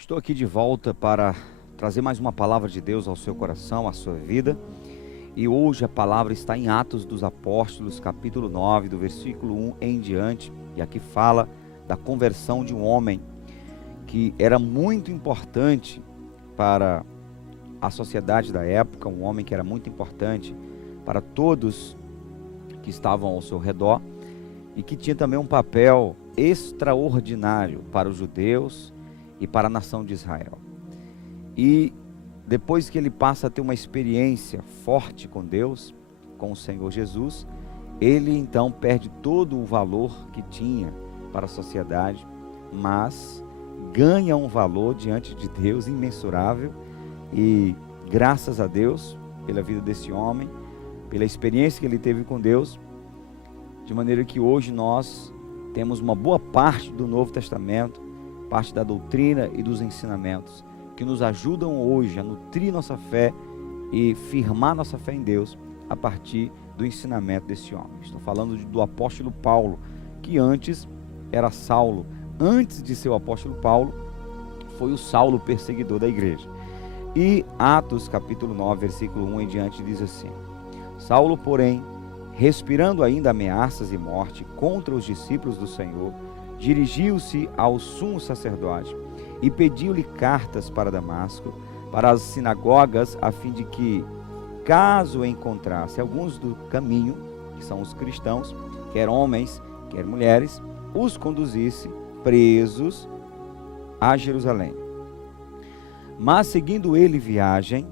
Estou aqui de volta para trazer mais uma palavra de Deus ao seu coração, à sua vida. E hoje a palavra está em Atos dos Apóstolos, capítulo 9, do versículo 1 em diante. E aqui fala da conversão de um homem que era muito importante para a sociedade da época, um homem que era muito importante para todos que estavam ao seu redor e que tinha também um papel extraordinário para os judeus e para a nação de Israel. E depois que ele passa a ter uma experiência forte com Deus, com o Senhor Jesus, ele então perde todo o valor que tinha para a sociedade, mas ganha um valor diante de Deus imensurável. E graças a Deus pela vida desse homem, pela experiência que ele teve com Deus, de maneira que hoje nós temos uma boa parte do Novo Testamento, parte da doutrina e dos ensinamentos, que nos ajudam hoje a nutrir nossa fé e firmar nossa fé em Deus a partir do ensinamento desse homem. Estou falando do apóstolo Paulo, que antes era Saulo. Antes de ser o apóstolo Paulo, foi o Saulo perseguidor da igreja. E Atos capítulo 9, versículo 1 em diante diz assim: Saulo, porém, respirando ainda ameaças e morte contra os discípulos do Senhor, dirigiu-se ao sumo sacerdote e pediu-lhe cartas para Damasco, para as sinagogas, a fim de que, caso encontrasse alguns do caminho, que são os cristãos, quer homens, quer mulheres, os conduzisse presos a Jerusalém. Mas seguindo ele viagem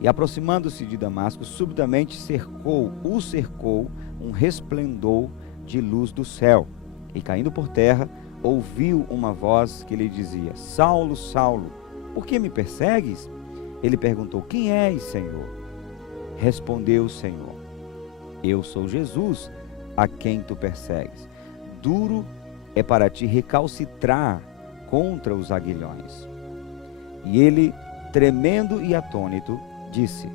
e aproximando-se de Damasco, subitamente o cercou um resplendor de luz do céu, e caindo por terra, ouviu uma voz que lhe dizia: Saulo, Saulo, por que me persegues? Ele perguntou: Quem és, Senhor? Respondeu o Senhor: Eu sou Jesus, a quem tu persegues. Duro é para ti recalcitrar contra os aguilhões. E ele, tremendo e atônito, disse: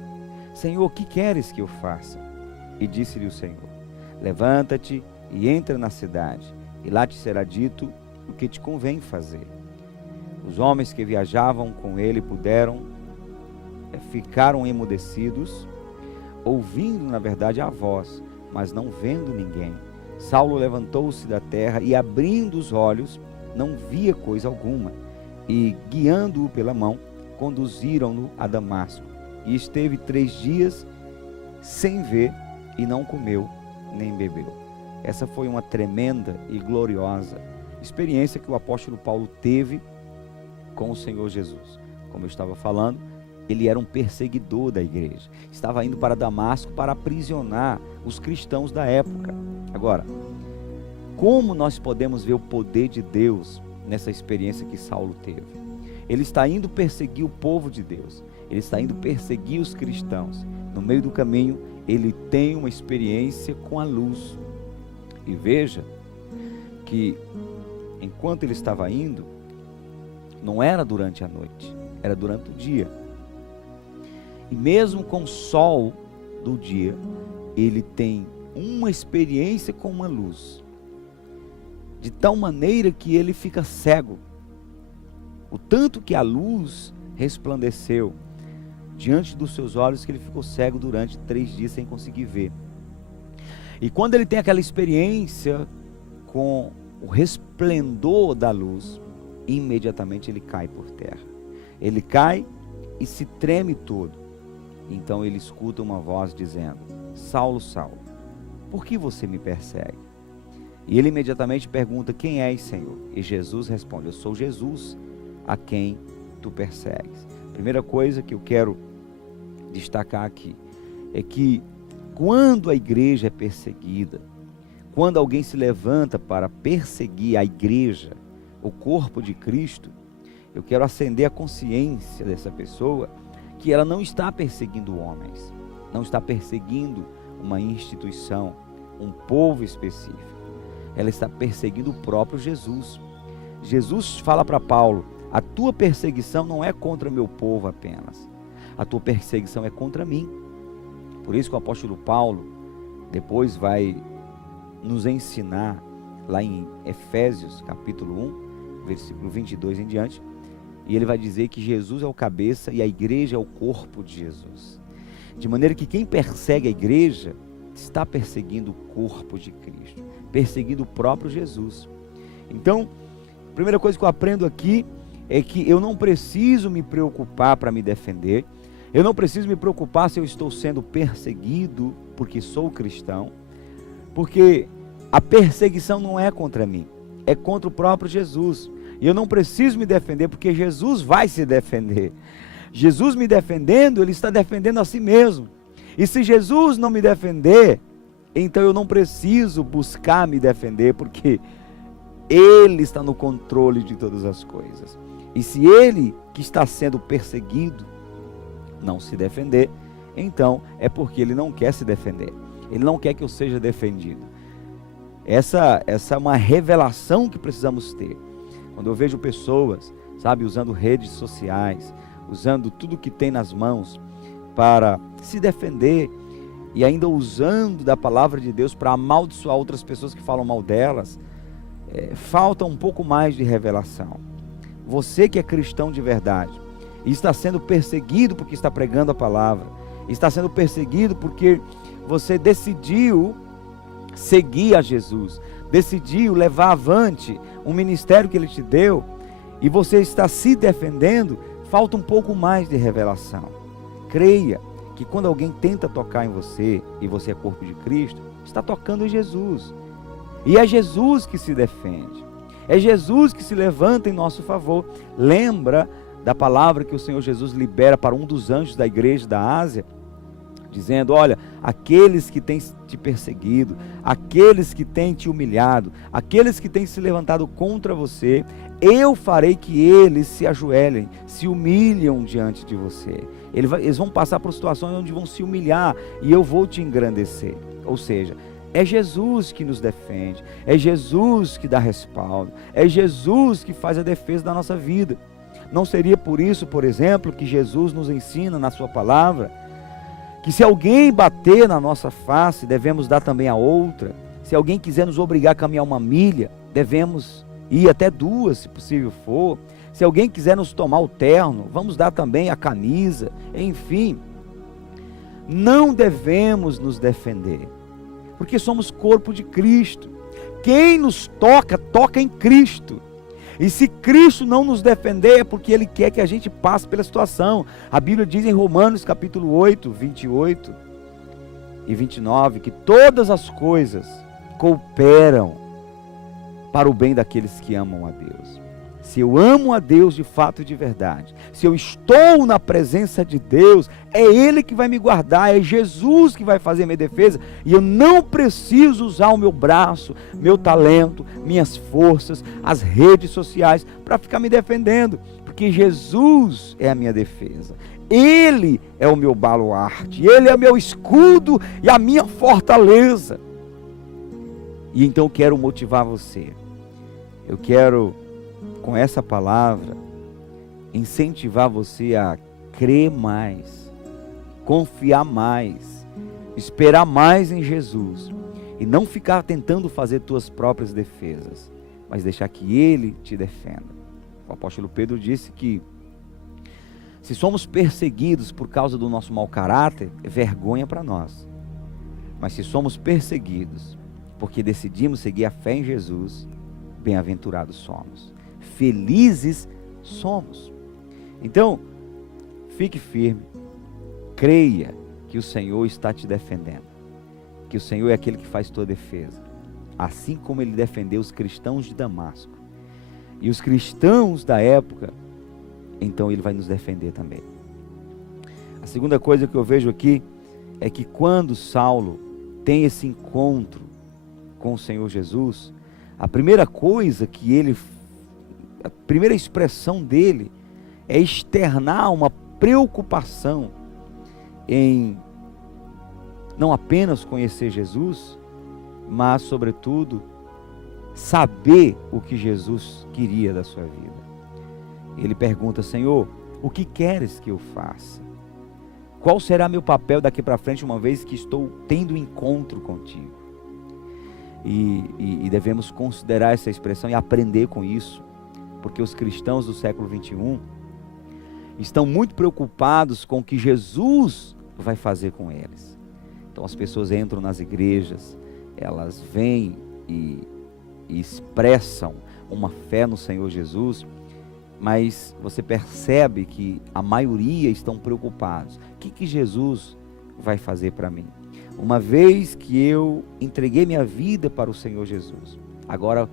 Senhor, que queres que eu faça? E disse-lhe o Senhor: Levanta-te e entra na cidade, e lá te será dito o que te convém fazer. Os homens que viajavam com ele ficaram emudecidos, ouvindo na verdade a voz, mas não vendo ninguém. Saulo levantou-se da terra e, abrindo os olhos, não via coisa alguma, e guiando-o pela mão, conduziram-no a Damasco. E esteve 3 dias sem ver, e não comeu nem bebeu. Essa foi uma tremenda e gloriosa experiência que o apóstolo Paulo teve com o Senhor Jesus. Como eu estava falando, ele era um perseguidor da igreja. Estava indo para Damasco para aprisionar os cristãos da época. Agora, como nós podemos ver o poder de Deus nessa experiência que Saulo teve? Ele está indo perseguir o povo de Deus. Ele está indo perseguir os cristãos. No meio do caminho, ele tem uma experiência com a luz. E veja que enquanto ele estava indo, não era durante a noite, era durante o dia. E mesmo com o sol do dia, ele tem uma experiência com uma luz, de tal maneira que ele fica cego. O tanto que a luz resplandeceu diante dos seus olhos, que ele ficou cego durante 3 dias sem conseguir ver. E quando ele tem aquela experiência com o resplendor da luz, imediatamente ele cai por terra. Ele cai e se treme todo. Então ele escuta uma voz dizendo: Saulo, Saulo, por que você me persegue? E ele imediatamente pergunta: Quem és, Senhor? E Jesus responde: Eu sou Jesus, a quem tu persegues. Primeira coisa que eu quero destacar aqui é que quando a igreja é perseguida, quando alguém se levanta para perseguir a igreja, o corpo de Cristo, eu quero acender a consciência dessa pessoa que ela não está perseguindo homens, não está perseguindo uma instituição, um povo específico. Ela está perseguindo o próprio Jesus. Jesus fala para Paulo: a tua perseguição não é contra meu povo apenas, a tua perseguição é contra mim. Por isso que o apóstolo Paulo depois vai nos ensinar lá em Efésios capítulo 1, versículo 22 em diante, E ele vai dizer que Jesus é o cabeça e a igreja é o corpo de Jesus. De maneira que quem persegue a igreja está perseguindo o corpo de Cristo, perseguindo o próprio Jesus. Então, a primeira coisa que eu aprendo aqui é que eu não preciso me preocupar para me defender. Eu não preciso me preocupar se eu estou sendo perseguido porque sou cristão, porque a perseguição não é contra mim, é contra o próprio Jesus. E eu não preciso me defender porque Jesus vai se defender. Jesus me defendendo, Ele está defendendo a si mesmo. E se Jesus não me defender, então eu não preciso buscar me defender, porque Ele está no controle de todas as coisas. E se Ele, que está sendo perseguido, não se defender, então é porque Ele não quer se defender. Ele não quer que eu seja defendido. Essa é uma revelação que precisamos ter. Quando eu vejo pessoas, sabe, usando redes sociais, usando tudo que tem nas mãos para se defender e ainda usando da palavra de Deus para amaldiçoar outras pessoas que falam mal delas, falta um pouco mais de revelação. Você que é cristão de verdade e está sendo perseguido porque está pregando a palavra, está sendo perseguido porque você decidiu seguir a Jesus, decidiu levar avante um ministério que Ele te deu, e você está se defendendo, falta um pouco mais de revelação. Creia que quando alguém tenta tocar em você, e você é corpo de Cristo, está tocando em Jesus. E é Jesus que se defende. É Jesus que se levanta em nosso favor. Lembra da palavra que o Senhor Jesus libera para um dos anjos da igreja da Ásia, dizendo: olha, aqueles que têm te perseguido, aqueles que têm te humilhado, aqueles que têm se levantado contra você, eu farei que eles se ajoelhem, se humilham diante de você. Eles vão passar por situações onde vão se humilhar e eu vou te engrandecer. Ou seja, é Jesus que nos defende, é Jesus que dá respaldo, é Jesus que faz a defesa da nossa vida. Não seria por isso, por exemplo, que Jesus nos ensina na sua palavra que se alguém bater na nossa face, devemos dar também a outra. Se alguém quiser nos obrigar a caminhar 1 milha, devemos ir até 2, se possível for. Se alguém quiser nos tomar o terno, vamos dar também a camisa. Enfim, não devemos nos defender, porque somos corpo de Cristo. Quem nos toca, toca em Cristo. E se Cristo não nos defender, é porque Ele quer que a gente passe pela situação. A Bíblia diz em Romanos capítulo 8, 28 e 29, que todas as coisas cooperam para o bem daqueles que amam a Deus. Se eu amo a Deus de fato e de verdade, se eu estou na presença de Deus, é Ele que vai me guardar, é Jesus que vai fazer a minha defesa, e eu não preciso usar o meu braço, meu talento, minhas forças, as redes sociais para ficar me defendendo, porque Jesus é a minha defesa. Ele é o meu baluarte, Ele é o meu escudo e a minha fortaleza. E então eu quero motivar você, eu quero, com essa palavra, incentivar você a crer mais, confiar mais, esperar mais em Jesus e não ficar tentando fazer tuas próprias defesas, mas deixar que Ele te defenda. O apóstolo Pedro disse que se somos perseguidos por causa do nosso mau caráter, é vergonha para nós, mas se somos perseguidos porque decidimos seguir a fé em Jesus, bem-aventurados somos, felizes somos. Então, fique firme, creia que o Senhor está te defendendo, que o Senhor é aquele que faz tua defesa, assim como Ele defendeu os cristãos de Damasco e os cristãos da época, então Ele vai nos defender também. A segunda coisa que eu vejo aqui é que quando Saulo tem esse encontro com o Senhor Jesus, a primeira coisa que a primeira expressão dele é externar uma preocupação em não apenas conhecer Jesus, mas sobretudo saber o que Jesus queria da sua vida. Ele pergunta: Senhor, o que queres que eu faça? Qual será meu papel daqui para frente, uma vez que estou tendo encontro contigo? E devemos considerar essa expressão e aprender com isso, porque os cristãos do século 21 estão muito preocupados com o que Jesus vai fazer com eles. Então as pessoas entram nas igrejas, elas vêm e expressam uma fé no Senhor Jesus, mas você percebe que a maioria estão preocupados. O que Jesus vai fazer para mim? Uma vez que eu entreguei minha vida para o Senhor Jesus, agora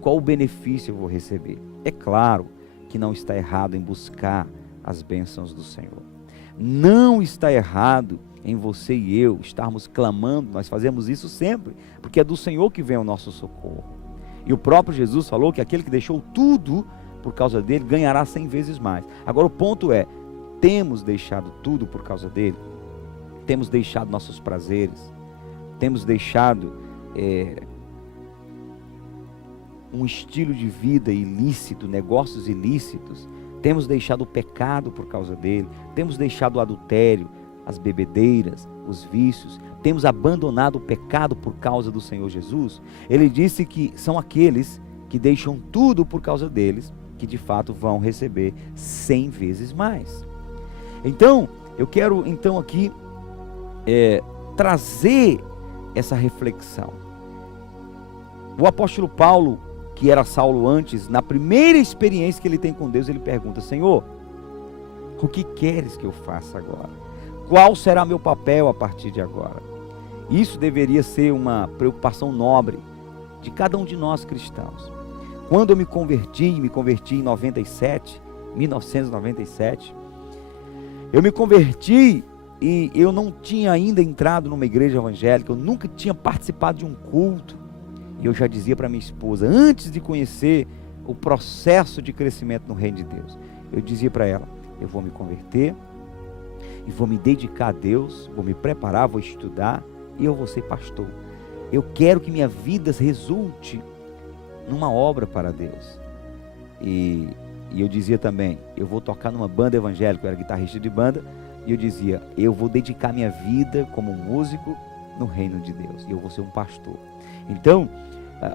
qual o benefício eu vou receber? É claro que não está errado em buscar as bênçãos do Senhor. Não está errado em você e eu estarmos clamando, nós fazemos isso sempre, porque é do Senhor que vem o nosso socorro. E o próprio Jesus falou que aquele que deixou tudo por causa dele ganhará 100 vezes mais. Agora o ponto é, temos deixado tudo por causa dele? Temos deixado nossos prazeres? Temos deixado um estilo de vida ilícito, negócios ilícitos? Temos deixado o pecado por causa dele? Temos deixado o adultério, as bebedeiras, os vícios? Temos abandonado o pecado por causa do Senhor Jesus? Ele disse que são aqueles que deixam tudo por causa deles, que de fato vão receber 100 vezes mais. Então, eu quero aqui trazer essa reflexão. O apóstolo Paulo, que era Saulo antes, na primeira experiência que ele tem com Deus, ele pergunta: Senhor, o que queres que eu faça agora? Qual será meu papel a partir de agora? Isso deveria ser uma preocupação nobre de cada um de nós cristãos. Quando eu me converti em 1997, eu me converti e eu não tinha ainda entrado numa igreja evangélica, eu nunca tinha participado de um culto. E eu já dizia para minha esposa, antes de conhecer o processo de crescimento no reino de Deus, eu dizia para ela: eu vou me converter e vou me dedicar a Deus, vou me preparar, vou estudar e eu vou ser pastor. Eu quero que minha vida resulte numa obra para Deus. E eu dizia também, eu vou tocar numa banda evangélica, eu era guitarrista de banda, e eu dizia, eu vou dedicar minha vida como músico no reino de Deus, e eu vou ser um pastor. Então,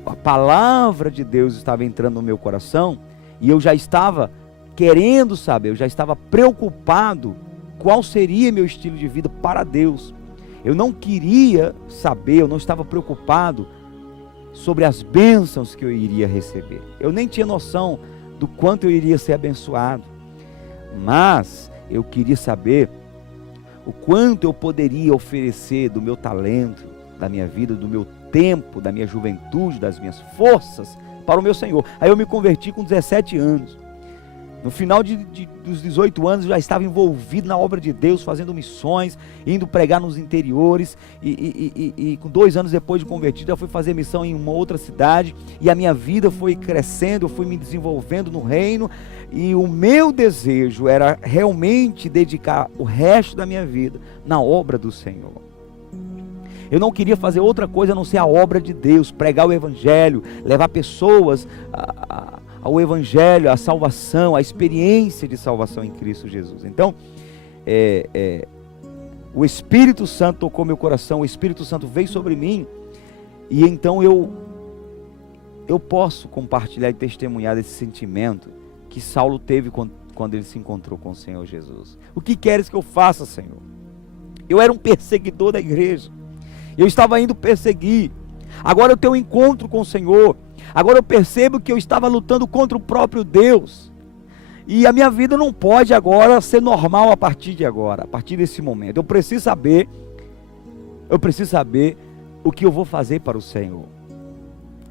a palavra de Deus estava entrando no meu coração, e eu já estava querendo saber, eu já estava preocupado qual seria meu estilo de vida para Deus. Eu não queria saber, eu não estava preocupado sobre as bênçãos que eu iria receber. Eu nem tinha noção do quanto eu iria ser abençoado, mas eu queria saber o quanto eu poderia oferecer do meu talento, da minha vida, do meu tempo, da minha juventude, das minhas forças para o meu Senhor. Aí eu me converti com 17 anos. No final dos 18 anos eu já estava envolvido na obra de Deus, fazendo missões, indo pregar nos interiores, e com 2 anos depois de convertido, eu fui fazer missão em uma outra cidade, e a minha vida foi crescendo, eu fui me desenvolvendo no reino, e o meu desejo era realmente dedicar o resto da minha vida na obra do Senhor. Eu não queria fazer outra coisa a não ser a obra de Deus, pregar o evangelho, levar pessoas ao evangelho, a salvação, a experiência de salvação em Cristo Jesus. Então, o Espírito Santo tocou meu coração, o Espírito Santo veio sobre mim, e então eu posso compartilhar e testemunhar desse sentimento que Saulo teve quando ele se encontrou com o Senhor Jesus. O que queres que eu faça, Senhor? Eu era um perseguidor da igreja, eu estava indo perseguir, agora eu tenho um encontro com o Senhor, agora eu percebo que eu estava lutando contra o próprio Deus, e a minha vida não pode agora ser normal a partir de agora, a partir desse momento. Eu preciso saber o que eu vou fazer para o Senhor.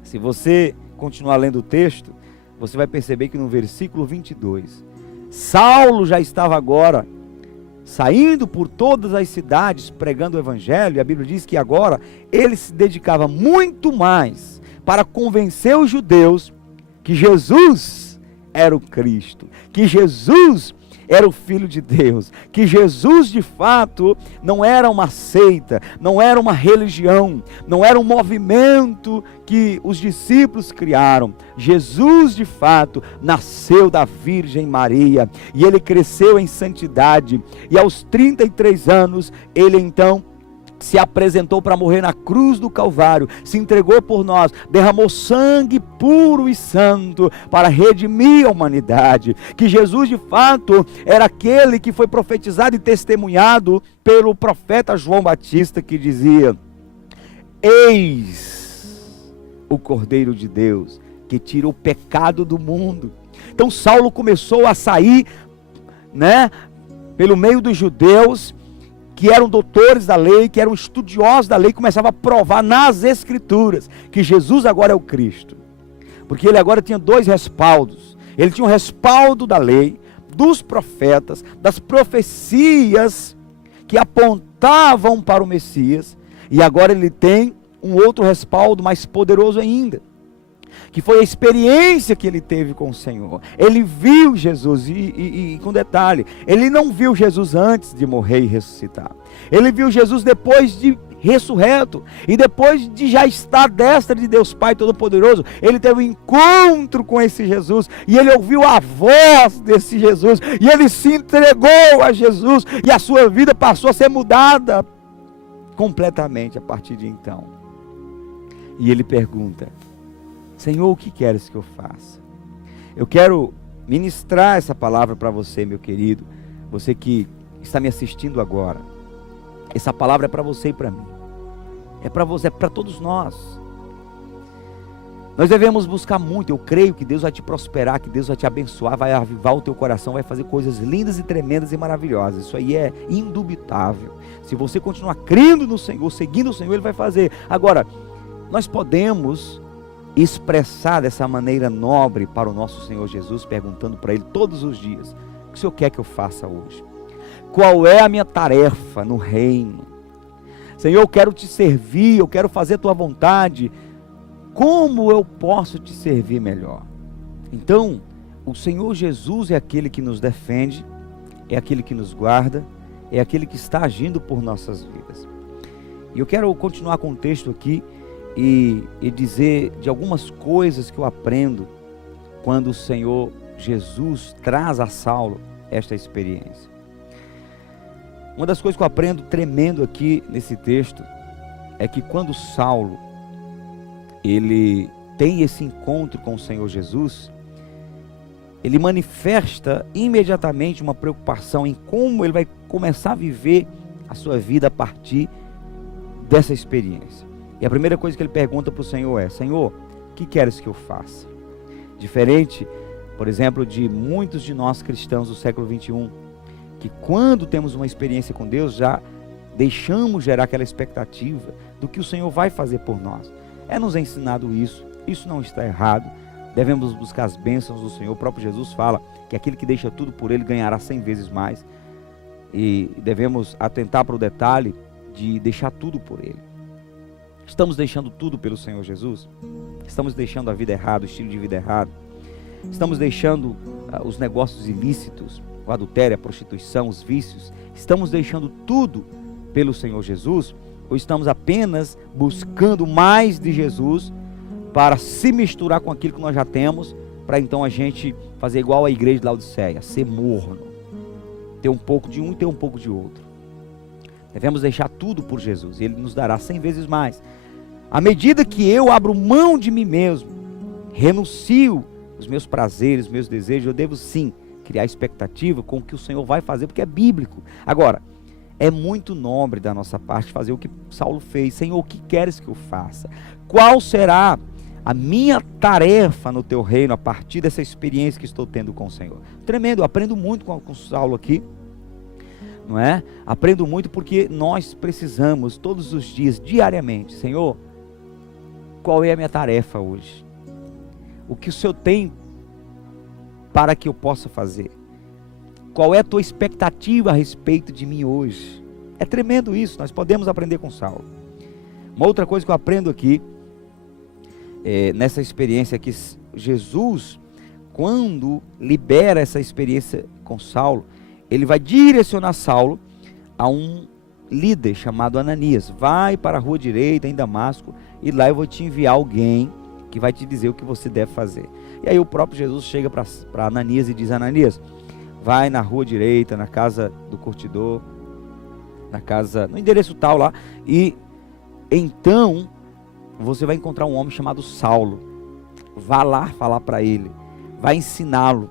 Se você continuar lendo o texto, você vai perceber que no versículo 22, Saulo já estava agora saindo por todas as cidades pregando o evangelho, e a Bíblia diz que agora ele se dedicava muito mais para convencer os judeus que Jesus era o Cristo, que Jesus era o Filho de Deus, que Jesus de fato não era uma seita, não era uma religião, não era um movimento que os discípulos criaram. Jesus de fato nasceu da Virgem Maria, e ele cresceu em santidade, e aos 33 anos ele então se apresentou para morrer na cruz do Calvário, se entregou por nós, derramou sangue puro e santo para redimir a humanidade, que Jesus de fato era aquele que foi profetizado e testemunhado pelo profeta João Batista, que dizia: eis o Cordeiro de Deus que tira o pecado do mundo. Então Saulo começou a sair, pelo meio dos judeus, que eram doutores da lei, que eram estudiosos da lei, começava a provar nas escrituras que Jesus agora é o Cristo, porque ele agora tinha dois respaldos. Ele tinha um respaldo da lei, dos profetas, das profecias que apontavam para o Messias, e agora ele tem um outro respaldo mais poderoso ainda, que foi a experiência que ele teve com o Senhor. Ele viu Jesus, e com detalhe, ele não viu Jesus antes de morrer e ressuscitar, ele viu Jesus depois de ressurreto, e depois de já estar à destra de Deus Pai Todo-Poderoso, ele teve um encontro com esse Jesus, e ele ouviu a voz desse Jesus, e ele se entregou a Jesus, e a sua vida passou a ser mudada completamente a partir de então. E ele pergunta: Senhor, o que queres que eu faça? Eu quero ministrar essa palavra para você, meu querido, você que está me assistindo agora. Essa palavra é para você e para mim, é para você, é para todos nós. Nós devemos buscar muito. Eu creio que Deus vai te prosperar, que Deus vai te abençoar, vai avivar o teu coração, vai fazer coisas lindas e tremendas e maravilhosas. Isso aí é indubitável. Se você continuar crendo no Senhor, seguindo o Senhor, Ele vai fazer. Agora, nós podemos expressar dessa maneira nobre para o nosso Senhor Jesus, perguntando para Ele todos os dias: o que o Senhor quer que eu faça hoje? Qual é a minha tarefa no reino? Senhor, eu quero te servir, eu quero fazer a tua vontade. Como eu posso te servir melhor? Então, o Senhor Jesus é aquele que nos defende, é aquele que nos guarda, é aquele que está agindo por nossas vidas. E eu quero continuar com o texto aqui e dizer de algumas coisas que eu aprendo quando o Senhor Jesus traz a Saulo esta experiência. Uma das coisas que eu aprendo tremendo aqui nesse texto é que quando Saulo ele tem esse encontro com o Senhor Jesus, ele manifesta imediatamente uma preocupação em como ele vai começar a viver a sua vida a partir dessa experiência. E a primeira coisa que ele pergunta para o Senhor é: Senhor, o que queres que eu faça? Diferente, por exemplo, de muitos de nós cristãos do século 21, que quando temos uma experiência com Deus, já deixamos gerar aquela expectativa do que o Senhor vai fazer por nós. É nos ensinado isso não está errado, devemos buscar as bênçãos do Senhor. O próprio Jesus fala que aquele que deixa tudo por Ele ganhará 100 vezes mais, e devemos atentar para o detalhe de deixar tudo por Ele. Estamos deixando tudo pelo Senhor Jesus? Estamos deixando a vida errada, o estilo de vida errado? Estamos deixando os negócios ilícitos, o adultério, a prostituição, os vícios? Estamos deixando tudo pelo Senhor Jesus? Ou estamos apenas buscando mais de Jesus para se misturar com aquilo que nós já temos, para então a gente fazer igual a igreja de Laodiceia, ser morno, ter um pouco de um e ter um pouco de outro? Devemos deixar tudo por Jesus, e Ele nos dará 100 vezes mais. À medida que eu abro mão de mim mesmo, renuncio os meus prazeres, os meus desejos, eu devo sim criar expectativa com o que o Senhor vai fazer, porque é bíblico. Agora, é muito nobre da nossa parte fazer o que Saulo fez. Senhor, o que queres que eu faça? Qual será a minha tarefa no teu reino a partir dessa experiência que estou tendo com o Senhor? Tremendo, eu aprendo muito com Saulo aqui, não é? Aprendo muito porque nós precisamos todos os dias, diariamente: Senhor, qual é a minha tarefa hoje? O que o Senhor tem para que eu possa fazer? Qual é a tua expectativa a respeito de mim hoje? É tremendo isso, nós podemos aprender com Saulo. Uma outra coisa que eu aprendo aqui, nessa experiência, é que Jesus, quando libera essa experiência com Saulo, ele vai direcionar Saulo a um líder chamado Ananias. Vai para a rua direita em Damasco, e lá eu vou te enviar alguém que vai te dizer o que você deve fazer. E aí o próprio Jesus chega para Ananias e diz: Ananias, vai na rua direita, na casa do curtidor, na casa, no endereço tal lá, e então você vai encontrar um homem chamado Saulo. Vá lá falar para ele, vai ensiná-lo.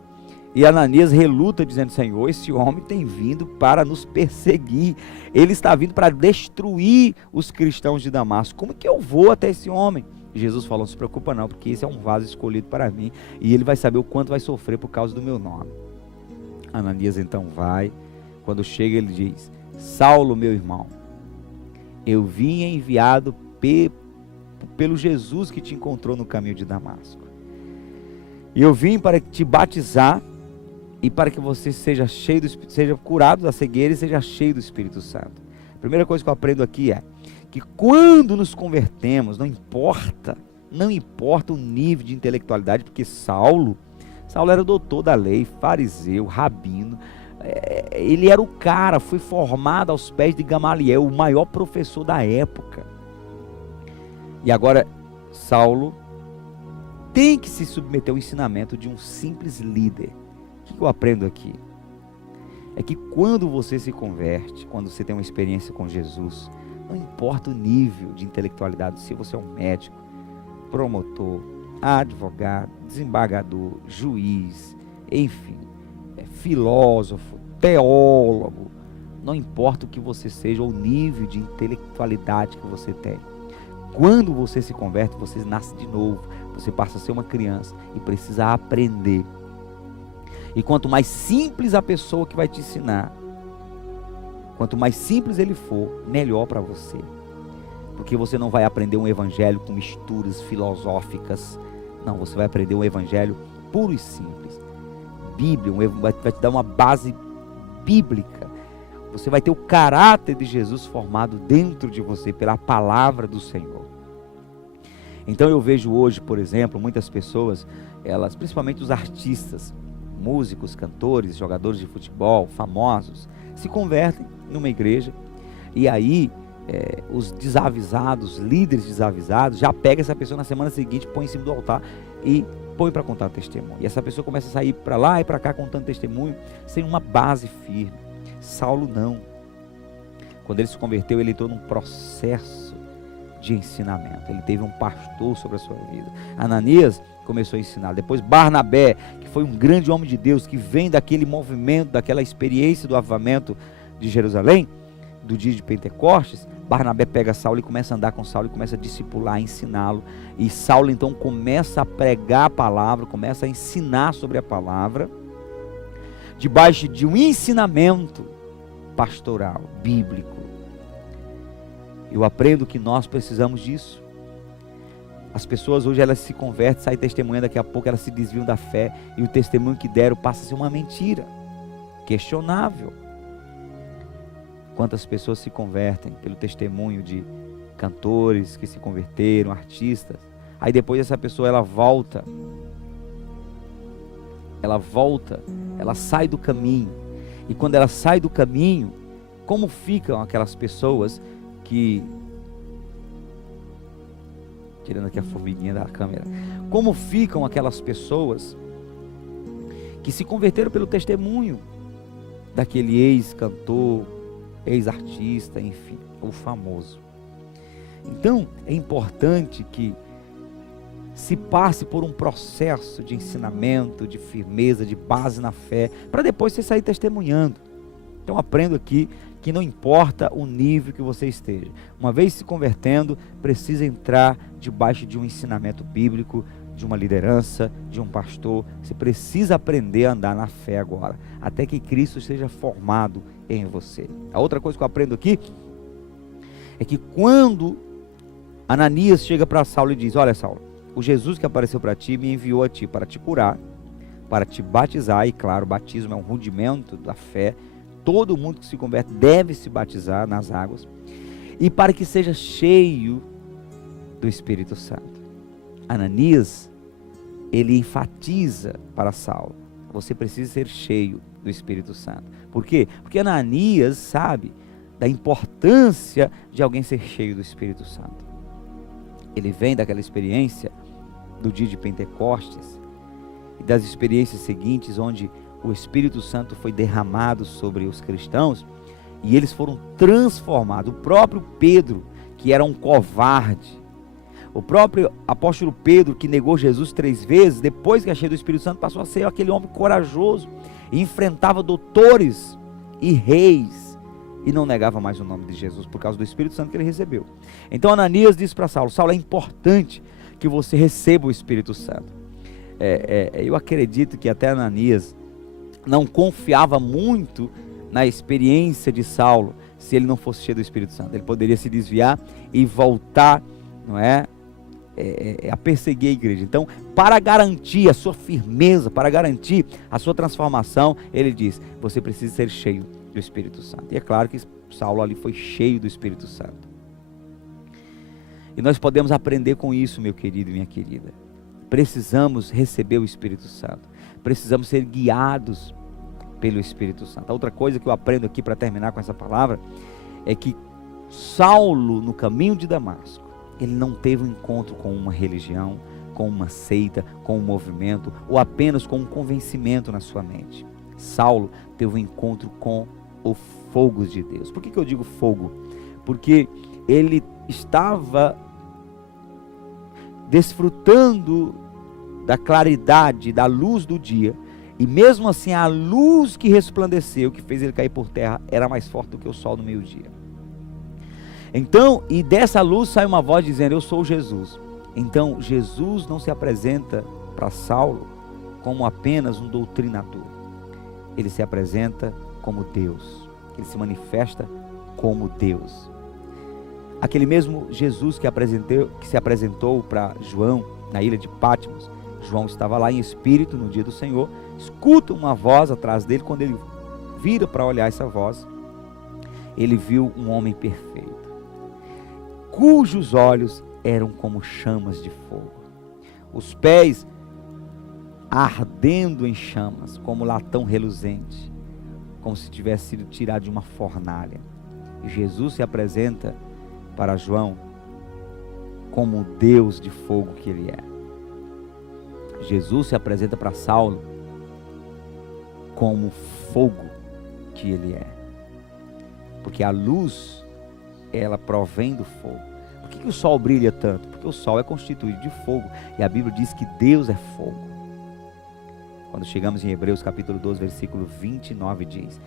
E Ananias reluta dizendo: Senhor, esse homem tem vindo para nos perseguir, ele está vindo para destruir os cristãos de Damasco. Como que eu vou até esse homem? E Jesus falou: não se preocupa não, porque esse é um vaso escolhido para mim, e ele vai saber o quanto vai sofrer por causa do meu nome. Ananias então vai. Quando chega ele diz: Saulo, meu irmão, eu vim enviado pelo Jesus que te encontrou no caminho de Damasco. E eu vim para te batizar e para que você seja curado da cegueira e seja cheio do Espírito Santo. A primeira coisa que eu aprendo aqui é que quando nos convertemos, não importa o nível de intelectualidade, porque Saulo era doutor da lei, fariseu, rabino, ele era o cara, foi formado aos pés de Gamaliel, o maior professor da época. E agora Saulo tem que se submeter ao ensinamento de um simples líder. O que eu aprendo aqui? É que quando você se converte, quando você tem uma experiência com Jesus, não importa o nível de intelectualidade, se você é um médico, promotor, advogado, desembargador, juiz, enfim, filósofo, teólogo, não importa o que você seja, ou o nível de intelectualidade que você tem. Quando você se converte, você nasce de novo, você passa a ser uma criança e precisa aprender. E quanto mais simples a pessoa que vai te ensinar, quanto mais simples ele for, melhor para você. Porque você não vai aprender um evangelho com misturas filosóficas. Não, você vai aprender um evangelho puro e simples. Bíblia vai te dar uma base bíblica. Você vai ter o caráter de Jesus formado dentro de você pela palavra do Senhor. Então eu vejo hoje, por exemplo, muitas pessoas, elas, principalmente os artistas, músicos, cantores, jogadores de futebol, famosos, se convertem numa igreja e aí os desavisados, líderes desavisados, já pegam essa pessoa na semana seguinte, põe em cima do altar e põe para contar testemunho. E essa pessoa começa a sair para lá e para cá contando testemunho sem uma base firme. Saulo não. Quando ele se converteu, ele entrou num processo de ensinamento. Ele teve um pastor sobre a sua vida. Ananias começou a ensinar. Depois Barnabé, que foi um grande homem de Deus, que vem daquele movimento, daquela experiência do avivamento de Jerusalém, do dia de Pentecostes. Barnabé pega Saulo e começa a andar com Saulo e começa a discipular, a ensiná-lo. E Saulo então começa a pregar a palavra, começa a ensinar sobre a palavra, debaixo de um ensinamento pastoral, bíblico. Eu aprendo que nós precisamos disso. As pessoas hoje, elas se convertem, saem testemunhando, daqui a pouco elas se desviam da fé, e o testemunho que deram passa a ser uma mentira, questionável. Quantas pessoas se convertem pelo testemunho de cantores que se converteram, artistas, aí depois essa pessoa ela volta, ela sai do caminho, e quando ela sai do caminho, como ficam aquelas pessoas que, tirando aqui a formiguinha da câmera, como ficam aquelas pessoas que se converteram pelo testemunho daquele ex-cantor, ex-artista, enfim, o famoso. Então é importante que se passe por um processo de ensinamento, de firmeza, de base na fé, para depois você sair testemunhando. Então aprendo aqui que não importa o nível que você esteja, uma vez se convertendo, precisa entrar debaixo de um ensinamento bíblico, de uma liderança, de um pastor. Você precisa aprender a andar na fé agora, até que Cristo seja formado em você. A outra coisa que eu aprendo aqui é que quando Ananias chega para Saulo e diz: olha, Saulo, o Jesus que apareceu para ti me enviou a ti para te curar, para te batizar. E claro, o batismo é um rudimento da fé. Todo mundo que se converte deve se batizar nas águas, e para que seja cheio do Espírito Santo. Ananias, ele enfatiza para Saulo: você precisa ser cheio do Espírito Santo. Por quê? Porque Ananias sabe da importância de alguém ser cheio do Espírito Santo. Ele vem daquela experiência do dia de Pentecostes e das experiências seguintes, onde o Espírito Santo foi derramado sobre os cristãos, e eles foram transformados. O próprio Pedro, que era um covarde, o próprio apóstolo Pedro, que negou Jesus 3 vezes, depois que é cheio do Espírito Santo, passou a ser aquele homem corajoso, e enfrentava doutores e reis, e não negava mais o nome de Jesus, por causa do Espírito Santo que ele recebeu. Então Ananias disse para Saulo: Saulo, é importante que você receba o Espírito Santo. Eu acredito que até Ananias não confiava muito na experiência de Saulo, se ele não fosse cheio do Espírito Santo. Ele poderia se desviar e voltar, não é, a perseguir a igreja. Então, para garantir a sua firmeza, para garantir a sua transformação, ele diz: você precisa ser cheio do Espírito Santo. E é claro que Saulo ali foi cheio do Espírito Santo. E nós podemos aprender com isso, meu querido e minha querida. Precisamos receber o Espírito Santo. Precisamos ser guiados pelo Espírito Santo. A outra coisa que eu aprendo aqui para terminar com essa palavra é que Saulo, no caminho de Damasco, ele não teve um encontro com uma religião, com uma seita, com um movimento, ou apenas com um convencimento na sua mente. Saulo teve um encontro com o fogo de Deus. Por que eu digo fogo? Porque ele estava desfrutando da claridade, da luz do dia, e mesmo assim a luz que resplandeceu, que fez ele cair por terra, era mais forte do que o sol no meio-dia. Então, e dessa luz sai uma voz dizendo: eu sou Jesus. Então Jesus não se apresenta para Saulo como apenas um doutrinador. Ele se apresenta como Deus. Ele se manifesta como Deus. Aquele mesmo Jesus que se apresentou para João na ilha de Patmos. João estava lá em espírito no dia do Senhor, escuta uma voz atrás dele. Quando ele vira para olhar essa voz, ele viu um homem perfeito, cujos olhos eram como chamas de fogo, os pés ardendo em chamas, como latão reluzente, como se tivesse sido tirado de uma fornalha. E Jesus se apresenta para João como o Deus de fogo que ele é. Jesus se apresenta para Saulo como o fogo que ele é. Porque a luz, ela provém do fogo. Por que o sol brilha tanto? Porque o sol é constituído de fogo. E a Bíblia diz que Deus é fogo. Quando chegamos em Hebreus capítulo 12, versículo 29, diz: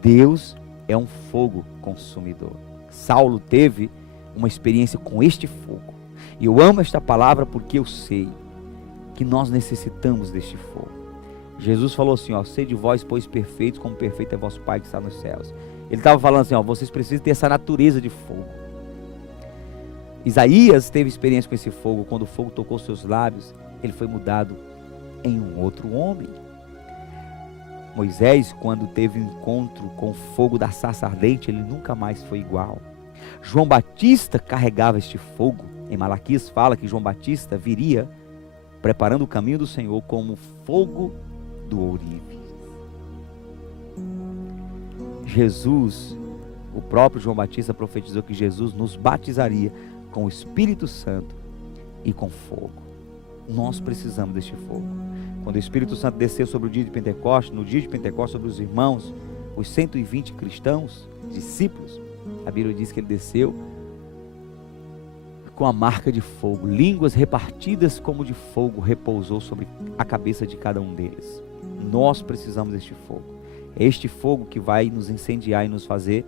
Deus é um fogo consumidor. Saulo teve uma experiência com este fogo. E eu amo esta palavra porque eu sei que nós necessitamos deste fogo. Jesus falou assim: sede vós, pois, perfeitos, como perfeito é vosso Pai que está nos céus. Ele estava falando assim: vocês precisam ter essa natureza de fogo. Isaías teve experiência com esse fogo. Quando o fogo tocou seus lábios, ele foi mudado em um outro homem. Moisés, quando teve um encontro com o fogo da sarça ardente, ele nunca mais foi igual. João Batista carregava este fogo. Em Malaquias fala que João Batista viria preparando o caminho do Senhor como fogo do ourives. Jesus, o próprio João Batista profetizou que Jesus nos batizaria com o Espírito Santo e com fogo. Nós precisamos deste fogo. Quando o Espírito Santo desceu sobre o dia de Pentecostes, no dia de Pentecostes sobre os irmãos, os 120 cristãos, discípulos, a Bíblia diz que ele desceu com a marca de fogo, línguas repartidas como de fogo repousou sobre a cabeça de cada um deles. Nós precisamos deste fogo. É este fogo que vai nos incendiar e nos fazer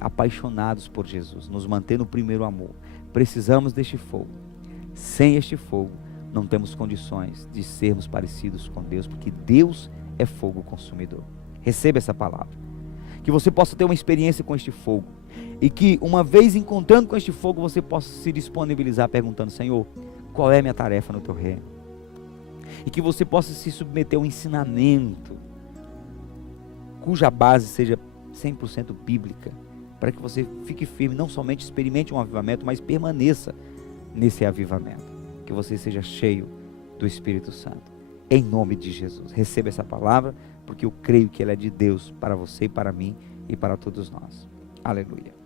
apaixonados por Jesus, nos manter no primeiro amor. Precisamos deste fogo. Sem este fogo, não temos condições de sermos parecidos com Deus, porque Deus é fogo consumidor. Receba essa palavra. Que você possa ter uma experiência com este fogo. E que uma vez encontrando com este fogo, você possa se disponibilizar perguntando: Senhor, qual é a minha tarefa no teu reino? E que você possa se submeter a um ensinamento cuja base seja 100% bíblica, para que você fique firme, não somente experimente um avivamento, mas permaneça nesse avivamento. Que você seja cheio do Espírito Santo. Em nome de Jesus. Receba essa palavra, porque eu creio que ela é de Deus para você e para mim e para todos nós. Aleluia.